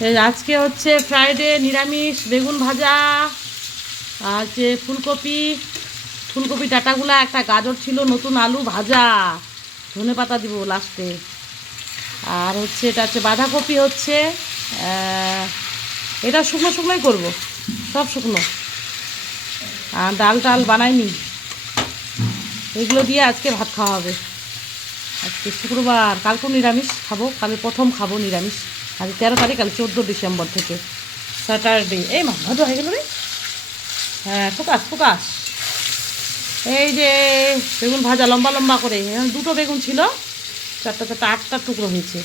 আজকে হচ্ছে ফ্রাইডে, নিরামিষ, বেগুন ভাজা, আর হচ্ছে ফুলকপি, ফুলকপি ডাঁটাগুলা, একটা গাজর ছিল, নতুন আলু ভাজা, ধনে পাতা দিব লাস্টে। আর হচ্ছে এটা হচ্ছে বাঁধাকপি, হচ্ছে এটা শুকনো শুকনোই করবো, সব শুকনো। আর ডাল টাল বানাইনি, এগুলো দিয়ে আজকে ভাত খাওয়া হবে। আজকে শুক্রবার, কালকেও নিরামিষ খাবো, কাল প্রথম খাবো নিরামিষ। আজ 13 তারিখ, কাল 14 ডিসেম্বর থেকে স্যাটারডে। এই মা ভালো হয়ে গেল রে। হ্যাঁ, ফোকাস ফোকাস। এই যে বেগুন ভাজা লম্বা লম্বা করে, এখন দুটো বেগুন ছিল, চারটা চারটা 8টা টুকরো হয়েছে।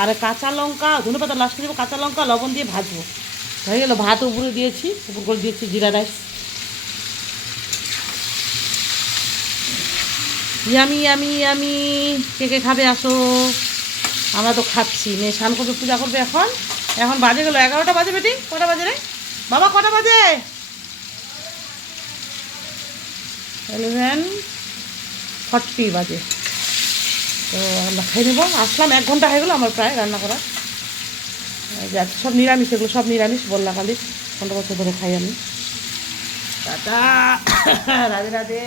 আর কাঁচা লঙ্কা, ধনে পাতা লাস্টে দেবো, কাঁচা লঙ্কা লবণ দিয়ে ভাজবো। হয়ে গেল। ভাত উপরে দিয়েছি, উপর করে দিয়েছি jeera rice. Yummy yummy yummy. কে কে খাবে আসো, আমরা তো খাচ্ছি। মেয়ে স্নান করবে, পূজা করবে। এখন এখন বাজে গেলো 11টা বাজে। বেটি কটা বাজে রে বাবা, কটা বাজে? 11:40 বাজে। তো আমরা খাই নেবো। আসলাম 1 ঘন্টা হয়ে গেলো আমার প্রায় রান্না করা। যাক, সব নিরামিষ, এগুলো সব নিরামিষ। বললা খালি 15 বছর ধরে খাই আমি। টাটা, রাধে রাধে।